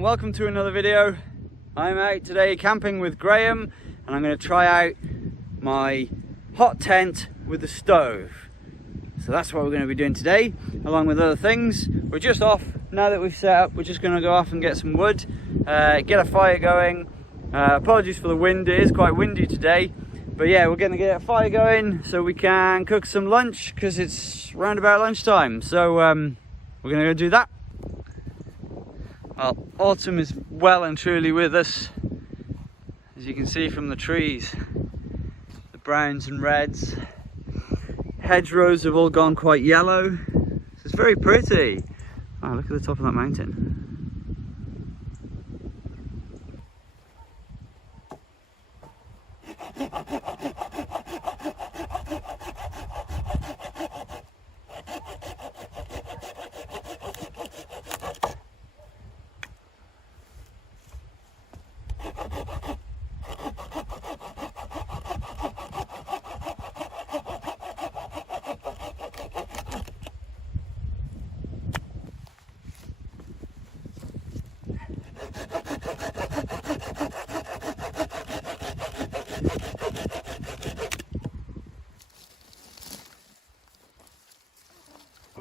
Welcome to another video. I'm out today camping with Graham and I'm going to try out my hot tent with the stove. So that's what we're going to be doing today, along with other things. We're just off, now that we've set up, we're just going to go off and get some wood, get a fire going. Apologies for the wind, it is quite windy today. But yeah, we're going to get a fire going so we can cook some lunch because it's round about lunchtime. So we're going to go do that. Well, autumn is well and truly with us, as you can see from the trees, the browns and reds. Hedgerows have all gone quite yellow, so it's very pretty. Oh, look at the top of that mountain.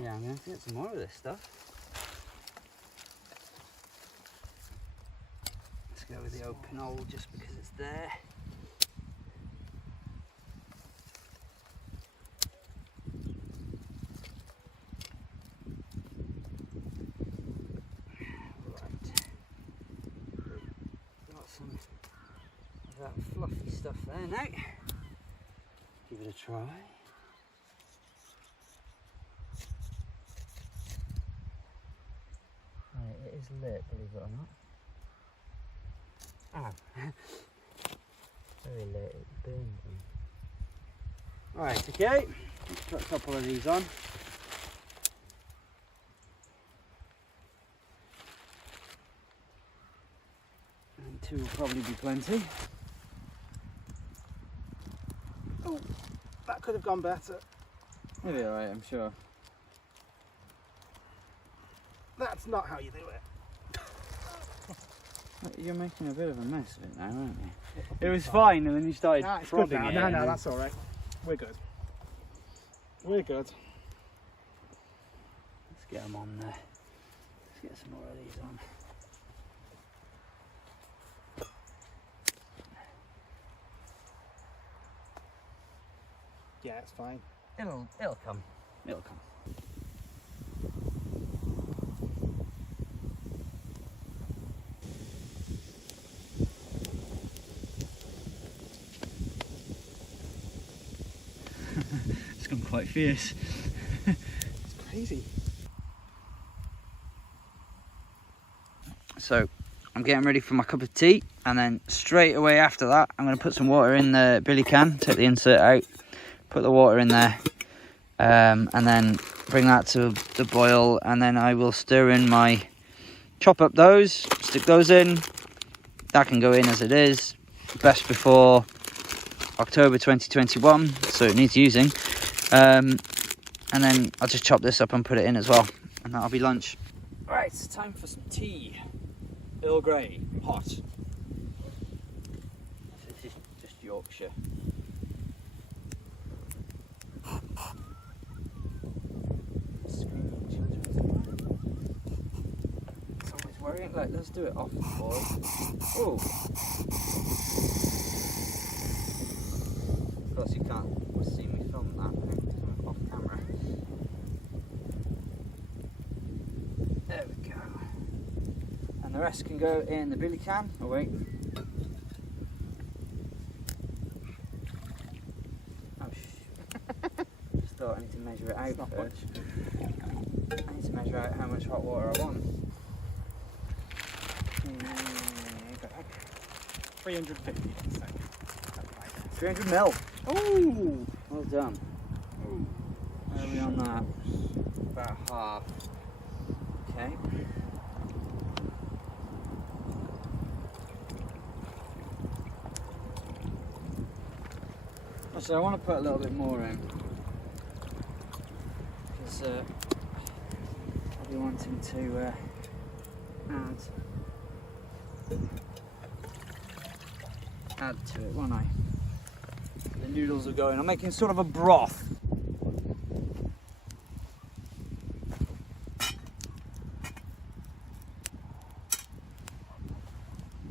Yeah, I'm going to have to get some more of this stuff. Let's go with the Autuminal just because it's there. Right. Got some of that fluffy stuff there now. Give it a try. It is lit, believe it or not. Ow. Very lit, it burns me. Right, okay. Let's put a couple of these on. And two will probably be plenty. Oh, that could have gone better. It'll be alright, I'm sure. That's not how you do it. You're making a bit of a mess of it now, aren't you? It was fine and then you started prodding it. No, that's alright. We're good. We're good. Let's get them on there. Let's get some more of these on. Yeah, it's fine. It'll come. It'll come. It's gone quite fierce. It's crazy. So I'm getting ready for my cup of tea, and then straight away after that I'm going to put some water in the billy can, take the insert out, put the water in there, and then bring that to the boil, and then I will stir in chop up those, stick those in. That can go in as it is, best before October 2021, so it needs using. And then I'll just chop this up and put it in as well, and that'll be lunch. Right, it's time for some tea. Earl Grey, hot. This is just Yorkshire. Screaming children. It's always worrying. Like, let's do it off the board. Oh. Of course, you can't see me film that off camera. There we go. And the rest can go in the billy can. Oh wait. Oh just thought I need to measure it out first. I need to measure out how much hot water I want. 350. So 300 mil. Oh, Well done. Where are we on that? About half. Okay. So I want to put a little bit more in, because I'll be wanting to add to it, won't I? The noodles are going. I'm making sort of a broth.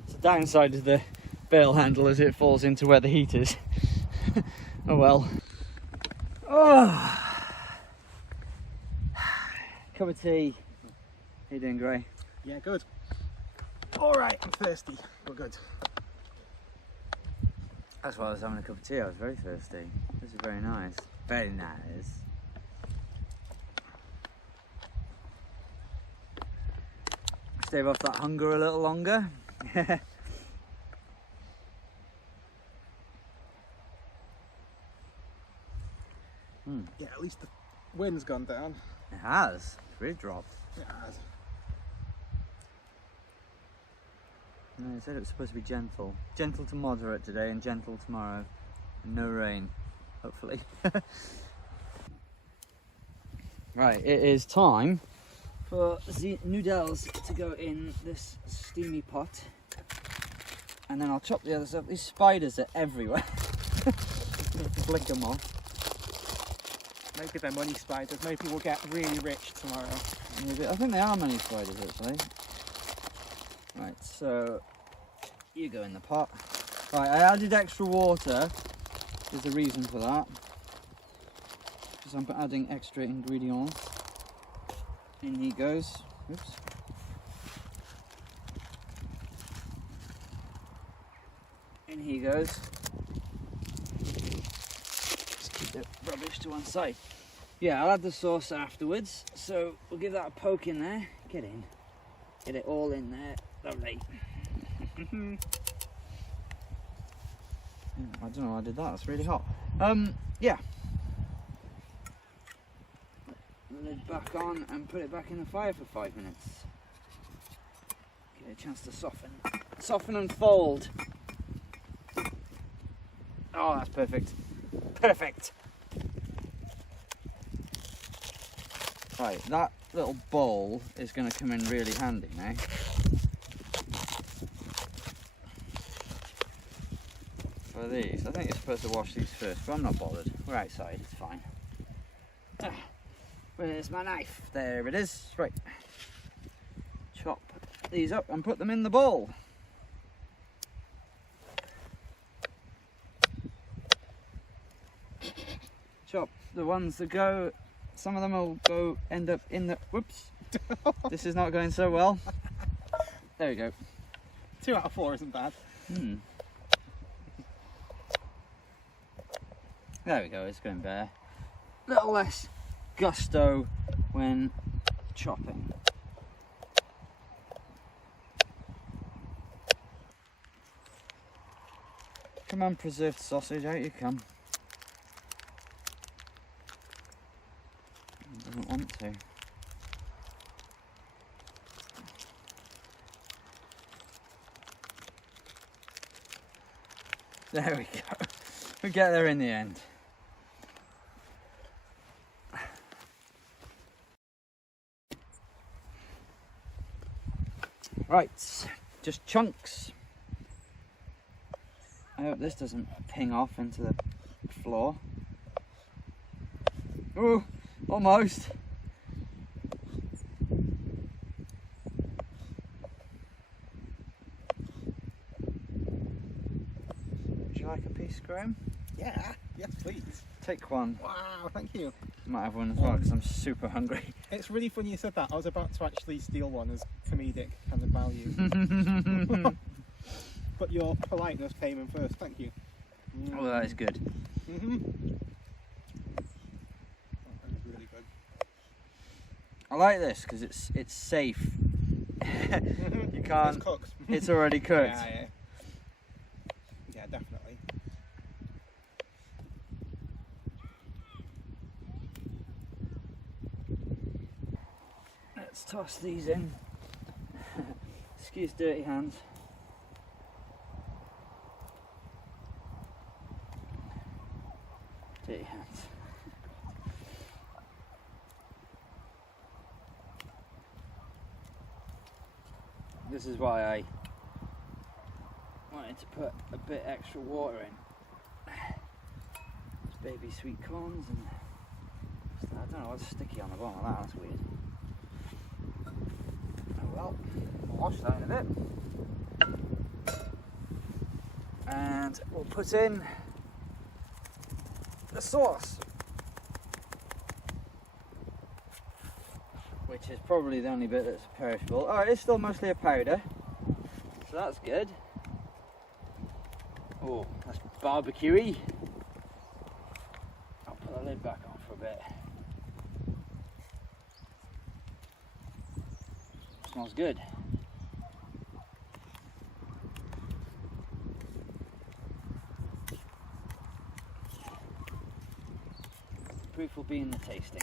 The downside of the bail handle is it falls into where the heat is. Oh well. Oh, cup of tea. How you doing, Gray? yeah, good. All right, I'm thirsty. We're good. That's why I was having a cup of tea. I was very thirsty. This is very nice. Very nice. Stave off that hunger a little longer. Yeah, at least the wind's gone down. It has. It's really dropped. It has. No, it said it was supposed to be gentle. Gentle to moderate today and gentle tomorrow. And no rain, hopefully. Right, it is time for the noodles to go in this steamy pot. And then I'll chop the others up. These spiders are everywhere. Flick them off. Maybe they're money spiders. Maybe we'll get really rich tomorrow. Maybe, I think they are money spiders actually. Right, so you go in the pot. Right, I added extra water. There's a reason for that. Because I'm adding extra ingredients. In he goes. Oops. In he goes. Just keep the rubbish to one side. Yeah, I'll add the sauce afterwards. So we'll give that a poke in there. Get in. Get it all in there. Lovely. I don't know why I did that. It's really hot. Yeah. Put the lid back on and put it back in the fire for 5 minutes. Get a chance to soften. Soften and fold. Oh, that's perfect. Perfect. Right, that little bowl is going to come in really handy now. For these, I think you're supposed to wash these first, but I'm not bothered. We're outside, it's fine. Where's my knife? There it is. Right. Chop these up and put them in the bowl. chop the ones that go. Some of them will end up in the. Whoops. This is not going so well. There we go. 2 out of 4 isn't bad. There we go, it's going better. A little less gusto when chopping. Come on, preserved sausage, out you come. Doesn't want to. There we go. We get there in the end. Right, just chunks. I hope this doesn't ping off into the floor. Ooh, almost. Would you like a piece, Graham? Yeah, yes please. Take one. Wow, thank you. Might have one as well because I'm super hungry. It's really funny you said that. I was about to actually steal one as comedic kind of value. But your politeness came in first, thank you. Oh, that is good. That is really good. I like this because it's safe. You can't. It's cooked. It's already cooked. Yeah, yeah, definitely. Let's toss these in. Excuse dirty hands. Dirty hands. This is why I wanted to put a bit extra water in. There's baby sweet corns and I don't know what's sticky on the bottom of that, that's weird. Oh well, we'll wash that in a bit. And we'll put in the sauce, which is probably the only bit that's perishable. Oh, it is still mostly a powder, so that's good. Oh, that's barbecue-y. I'll put the lid back on for a bit. Smells good. Proof will be in the tasting.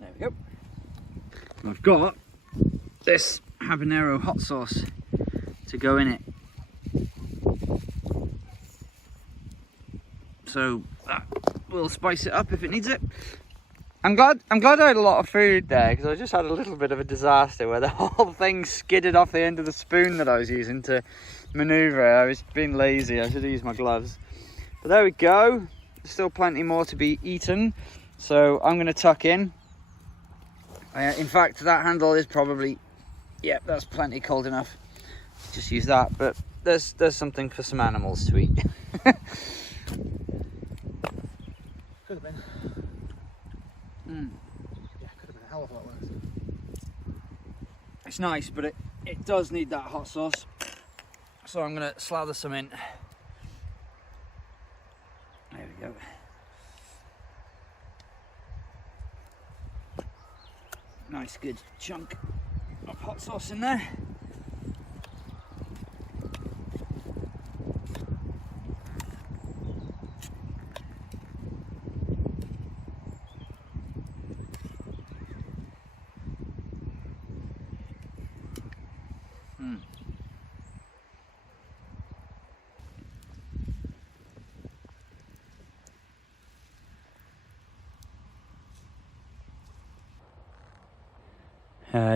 There we go. I've got this habanero hot sauce to go in it. So that will spice it up if it needs it. I'm glad I had a lot of food there because I just had a little bit of a disaster where the whole thing skidded off the end of the spoon that I was using to manoeuvre. I was being lazy, I should have used my gloves. But there we go. There's still plenty more to be eaten. So I'm going to tuck in. In fact, that handle is probably, yep, that's plenty cold enough. Just use that, but there's something for some animals to eat. Could have been. Yeah, could have been a hell of a lot worse. It's nice, but it does need that hot sauce. So I'm going to slather some in. There we go. Nice good chunk of hot sauce in there.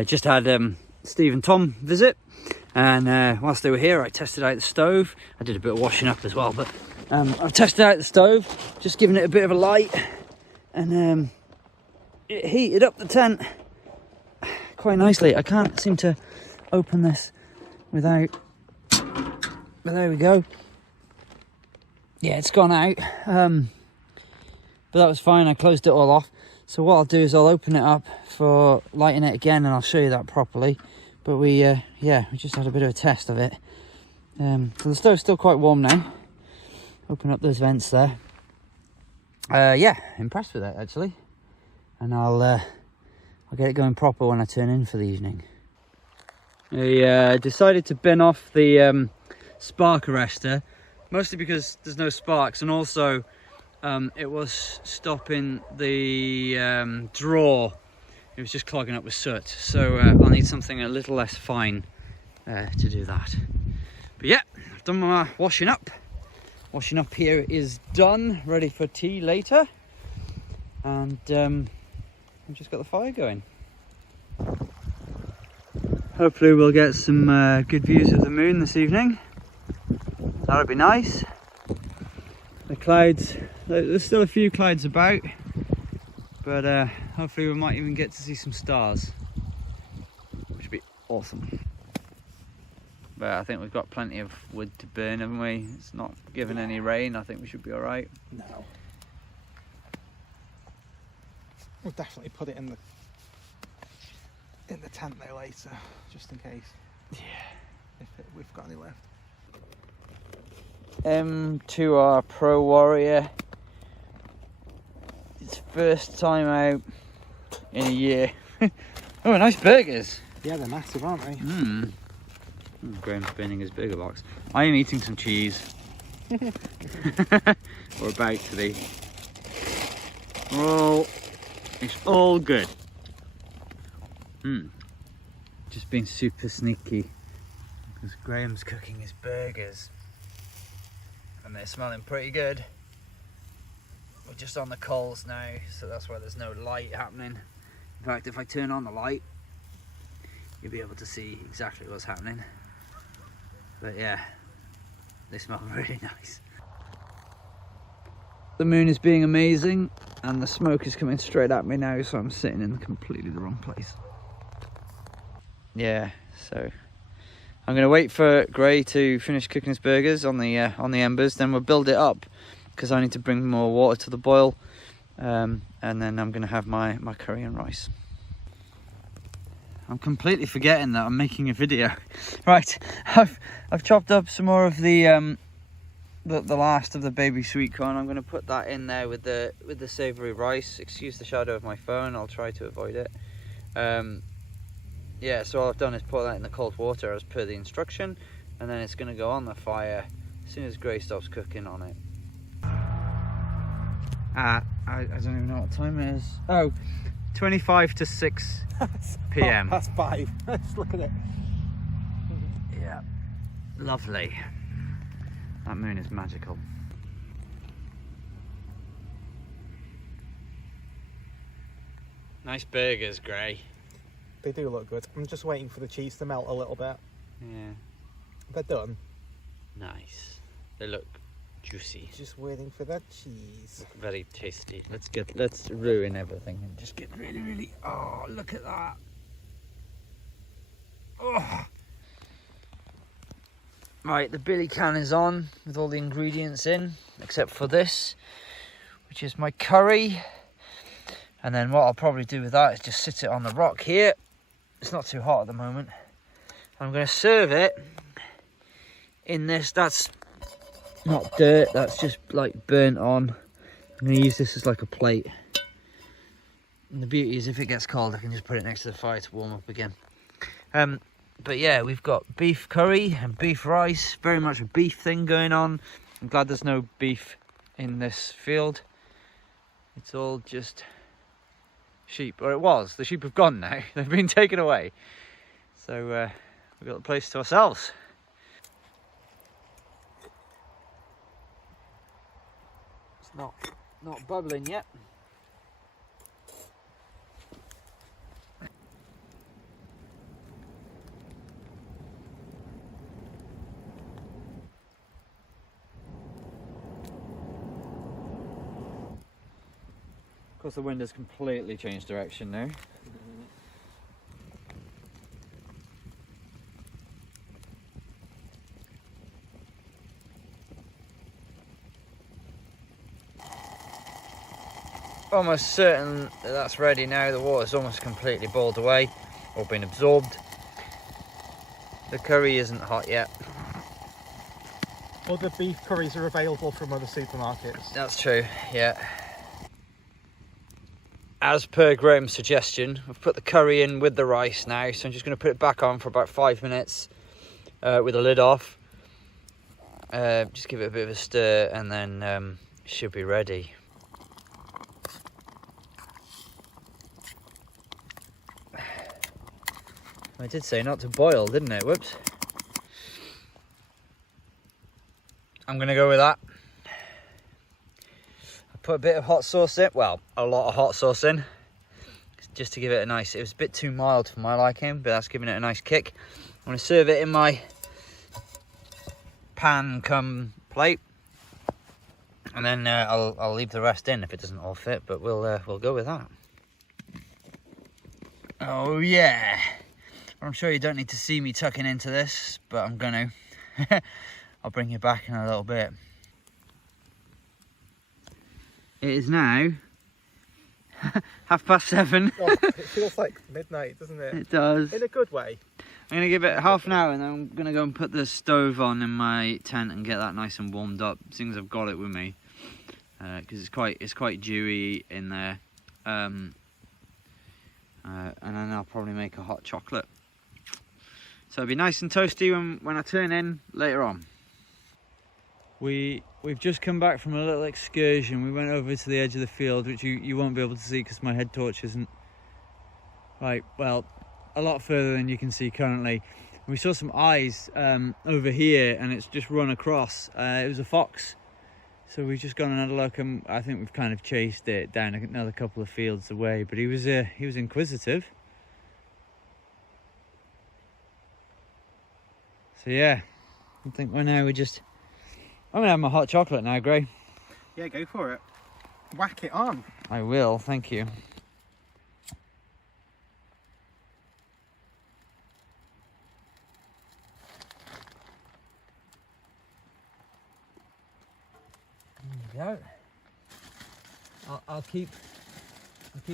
Just had Steve and Tom visit, and whilst they were here I tested out the stove. I did a bit of washing up as well, but I've tested out the stove, just giving it a bit of a light, and it heated up the tent quite nicely. I can't seem to open this without, but there we go. yeah, it's gone out. But that was fine. I closed it all off. So what I'll do is I'll open it up for lighting it again, and I'll show you that properly. But we just had a bit of a test of it. So the stove's still quite warm now. Open up those vents there. Yeah, impressed with it actually. And I'll get it going proper when I turn in for the evening. I decided to bin off the spark arrestor, mostly because there's no sparks, and also it was stopping the drawer. It was just clogging up with soot, so I'll need something a little less fine to do that. But yeah, I've done my washing up. Washing up here is done, ready for tea later, and I've just got the fire going. Hopefully we'll get some good views of the moon this evening. That would be nice. The clouds, there's still a few clouds about, but hopefully we might even get to see some stars, which would be awesome. But I think we've got plenty of wood to burn, haven't we? It's not given any rain. I think we should be all right. No. We'll definitely put it in the tent there later, just in case. Yeah. If we've got any left. M2R Pro Warrior. It's first time out in a year. Oh, nice burgers. Yeah, they're massive, aren't they? Mmm. Graham's burning his burger box. I am eating some cheese. Or about to be. Oh, it's all good. Just being super sneaky because Graham's cooking his burgers and they're smelling pretty good. We're just on the coals now, so that's why there's no light happening. In fact, if I turn on the light, you'll be able to see exactly what's happening. But yeah, they smell really nice. The moon is being amazing and the smoke is coming straight at me now, so I'm sitting in completely the wrong place. Yeah, so I'm going to wait for Gray to finish cooking his burgers on the embers, then we'll build it up because I need to bring more water to the boil, and then I'm going to have my curry and rice. I'm completely forgetting that I'm making a video. Right, I've chopped up some more of the last of the baby sweet corn. I'm going to put that in there with the savoury rice. Excuse the shadow of my phone, I'll try to avoid it. Yeah, so all I've done is put that in the cold water as per the instruction, and then it's going to go on the fire as soon as Gray stops cooking on it. I don't even know what time it is. Oh, 25 to 6 p.m. That's 5. Let's look at it. Yeah, lovely. That moon is magical. Nice burgers, Gray. They do look good. I'm just waiting for the cheese to melt a little bit. Yeah. They're done. Nice. They look juicy. Just waiting for that cheese. Look very tasty. Let's ruin everything and just get really. Oh, look at that. Oh. Right, the billy can is on with all the ingredients in, except for this, which is my curry. And then what I'll probably do with that is just sit it on the rock here. It's not too hot at the moment. I'm going to serve it in this. That's not dirt, that's just like burnt on. I'm going to use this as like a plate. And the beauty is if it gets cold, I can just put it next to the fire to warm up again. But yeah, we've got beef curry and beef rice. Very much a beef thing going on. I'm glad there's no beef in this field. It's all just sheep, or it was. The sheep have gone now. They've been taken away. So we've got the place to ourselves. It's not bubbling yet. Of course, the wind has completely changed direction now. almost certain that that's ready now. The water's almost completely boiled away or been absorbed. The curry isn't hot yet. Other beef curries are available from other supermarkets. That's true, yeah. As per Graham's suggestion, I've put the curry in with the rice now, so I'm just going to put it back on for about 5 minutes with the lid off. Just give it a bit of a stir and then it should be ready. I did say not to boil, didn't it? Whoops. I'm going to go with that. I put a bit of hot sauce in, well, a lot of hot sauce in, just to give it a nice, it was a bit too mild for my liking, but that's giving it a nice kick. I'm going to serve it in my pan cum plate, and then I'll leave the rest in if it doesn't all fit, but we'll go with that. Oh yeah. I'm sure you don't need to see me tucking into this, but I'm gonna. I'll bring you back in a little bit. It is now 7:30. Oh, it feels like midnight, doesn't it? It does. In a good way. I'm gonna give it half an hour and then I'm gonna go and put the stove on in my tent and get that nice and warmed up, seeing as I've got it with me. Because it's quite dewy in there. And then I'll probably make a hot chocolate. So it'll be nice and toasty when I turn in later on. We've just come back from a little excursion. We went over to the edge of the field, which you won't be able to see because my head torch isn't right, well, a lot further than you can see currently. We saw some eyes over here and it's just run across. It was a fox. So we've just gone and had a look, and I think we've kind of chased it down another couple of fields away, but he was inquisitive. So yeah, I think I'm gonna have my hot chocolate now, Gray. Yeah, go for it. Whack it on. I will, thank you. There we go. I'll keep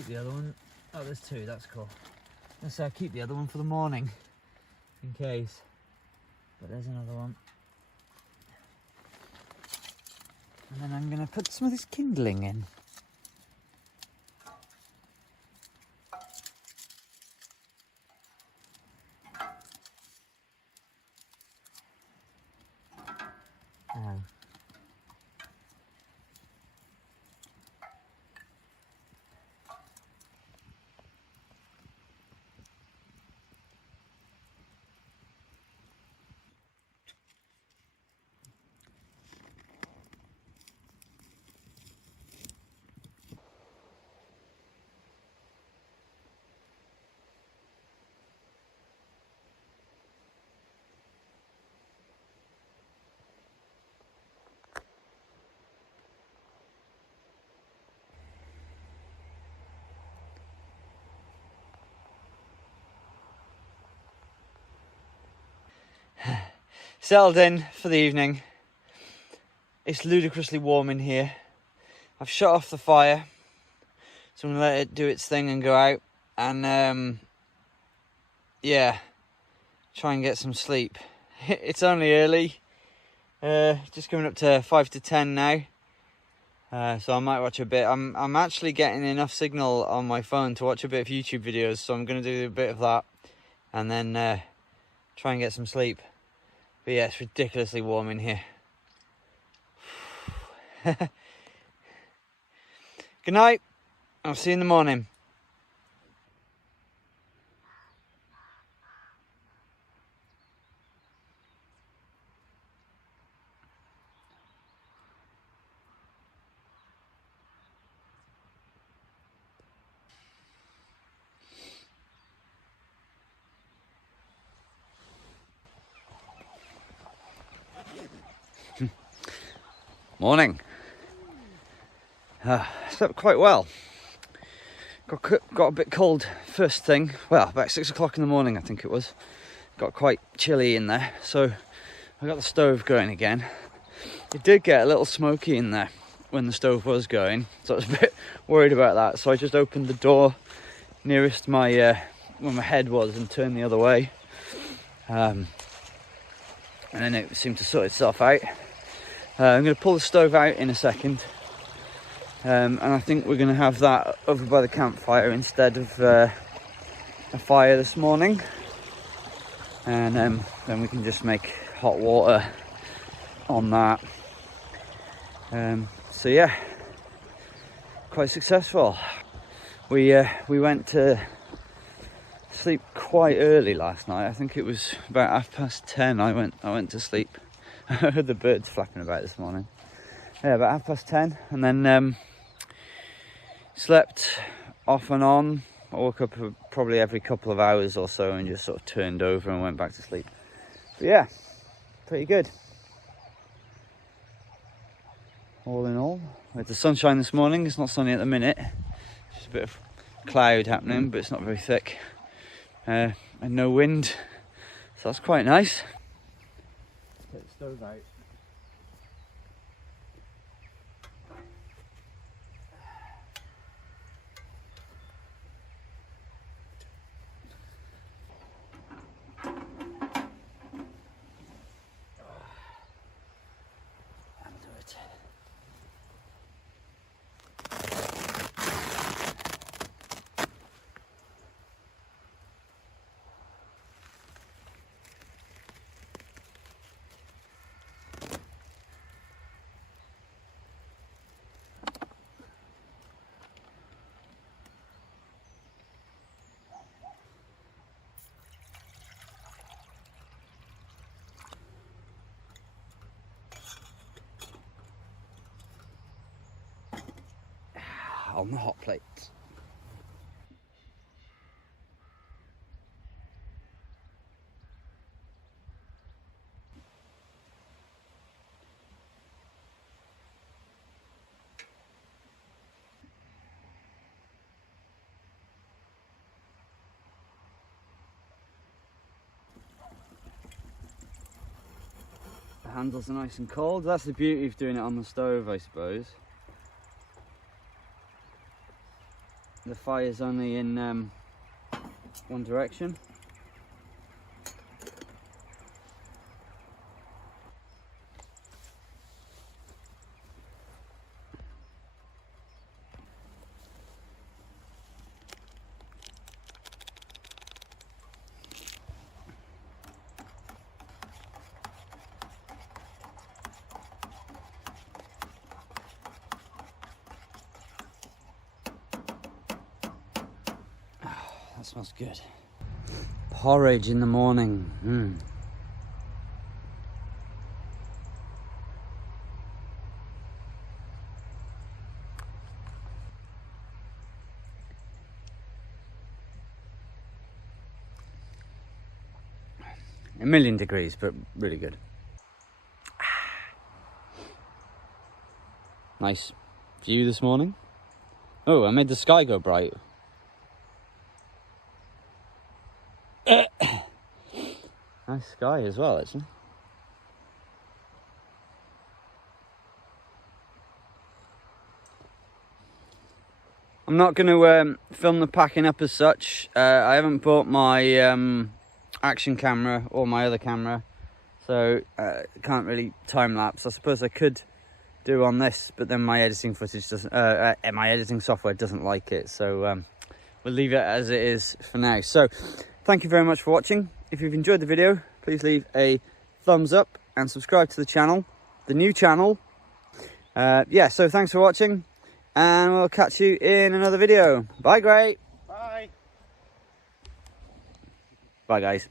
the other one. Oh, there's two, that's cool. I'll keep the other one for the morning, in case. But there's another one. And then I'm going to put some of this kindling in. Oh. Settled in for the evening. It's ludicrously warm in here. I've shut off the fire, so I'm gonna let it do its thing and go out and yeah, try and get some sleep. It's only early, just coming up to 5 to 10 now, so I might watch a bit. I'm actually getting enough signal on my phone to watch a bit of YouTube videos, so I'm gonna do a bit of that and then try and get some sleep. But yeah, it's ridiculously warm in here. Good night. I'll see you in the morning. Morning. Slept quite well. Got a bit cold first thing. Well, about 6 o'clock in the morning, I think it was. Got quite chilly in there, so I got the stove going again. It did get a little smoky in there, when the stove was going, so I was a bit worried about that. So I just opened the door nearest my where my head was and turned the other way, and then it seemed to sort itself out. I'm going to pull the stove out in a second, and I think we're going to have that over by the campfire instead of a fire this morning, and then we can just make hot water on that. So yeah, quite successful. We went to sleep quite early last night. I think it was about 10:30. I went to sleep. I heard the birds flapping about this morning. Yeah, about 10:30, and then slept off and on. I woke up probably every couple of hours or so and just sort of turned over and went back to sleep. But yeah, pretty good. All in all, with the sunshine this morning. It's not sunny at the minute, just a bit of cloud happening, but it's not very thick, and no wind, so that's quite nice. Get the stove out. On the hot plate. The handles are nice and cold. That's the beauty of doing it on the stove, I suppose. The fire's only in one direction. That smells good. Porridge in the morning. A million degrees, but really good. Nice view this morning. Oh, I made the sky go bright. Nice sky as well, actually. I'm not going to film the packing up as such. I haven't bought my action camera or my other camera, so can't really time lapse. I suppose I could do on this, but then my editing footage doesn't. My editing software doesn't like it, so we'll leave it as it is for now. So, thank you very much for watching. If you've enjoyed the video, please leave a thumbs up and subscribe to the channel, the new channel. Yeah, so thanks for watching, and we'll catch you in another video. Bye, Gray. Bye. Bye, guys.